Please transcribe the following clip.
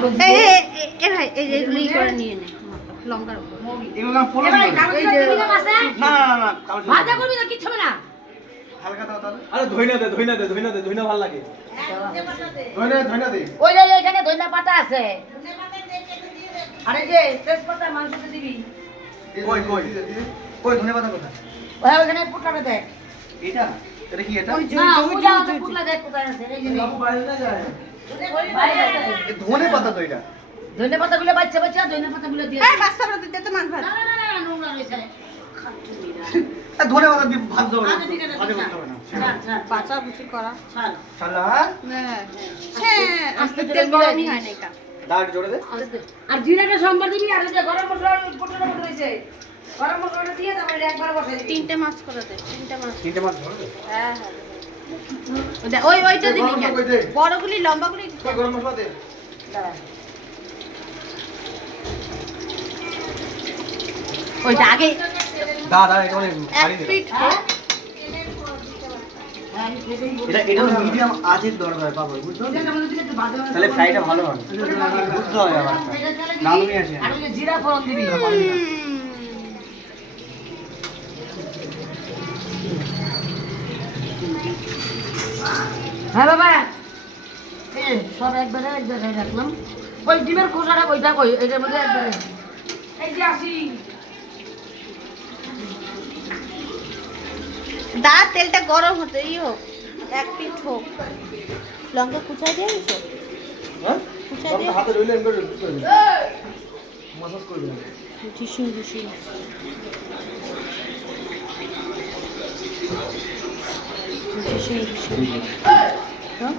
এ ভাই এইগুলি করে নিয়ে নে লঙ্কার উপর এগুলো না ফলো না না না ভাজা করবি না কিচ্ছু হবে না হালকা দাও তাহলে আরে ধইনা ভালো লাগে ধইনা দে ওই যে এখানে ধনিয়া পাতা আছে আরে যে তেজপাতা মাংসতে দিবি কই কই কই ধনে পাতা কোথায় ওই ওখানে পুটলাটা দেখ এটা এটা কি এটা না ওটা পুটলা দেখ কোথায় আছে এই যে বাবু বাইরে না যায় বাইরে আছে। এ ধনে পাতা তো এটা ধনিয়া পাতাগুলো বাচ্চা বাচ্চা ধনিয়া পাতাগুলো দিয়ে এই বাস্তা করে দিতে তো মাছ ভাত না না না নোংরা রয়েছে খাটুনিরা এ ধনে পাতা দিয়ে ভাত দাও না আচ্ছা ঠিক আছে ভাজা করতে হবে না ছাড় ছাড় বাঁচা বুচি করা ছাড় শালা হ্যাঁ আস্তে তেল গরমই হয় না এটা দাগ জোরে দে আর জিরাটা সম্বার দিবি আর ওই যে গরম মশলা পুটলাটা মধ্যে রয়েছে গরম মশলাটা দিয়ে তারপরে একবার বসাই দিবি তিনটে মাছ করে দে তিনটে মাছ ধরে দে হ্যাঁ ওইটা দিবি কেন বড়গুলি লম্বাগুলি কই গরম মশলা দে দাঁড়া ওইটা আগে দাদা এটা মানে এক ভারী দে প্লেট হ্যাঁ আমি খেতে এটা এটা মিডিয়াম আঁচের দরকার পাবো বুঝছো এটা মধ্যে দিলে একটু ভাজা ভাজা তাহলে ফ্রাইটা ভালো হবে বুঝতে হবে আবার নামই আসে আর ওই যে জিরা ফোড়ন দিবি হ্যাঁ বাবা এই সব এক জায়গায় রাখলাম ওই ডিমের খোসাটা ওইটা কই এটার মধ্যে একবারে এই যে আসি তেলটা গরম হতে হোক এক প্লেট হোক লঙ্কা কুচাই দিয়ে দিছো হ্যাঁ কুচাই দিয়ে হাতে রইলে এন্ড করে দিন মাসাজ করে দিন টিস্যু টিস্যু টিস্যু হ্যাঁ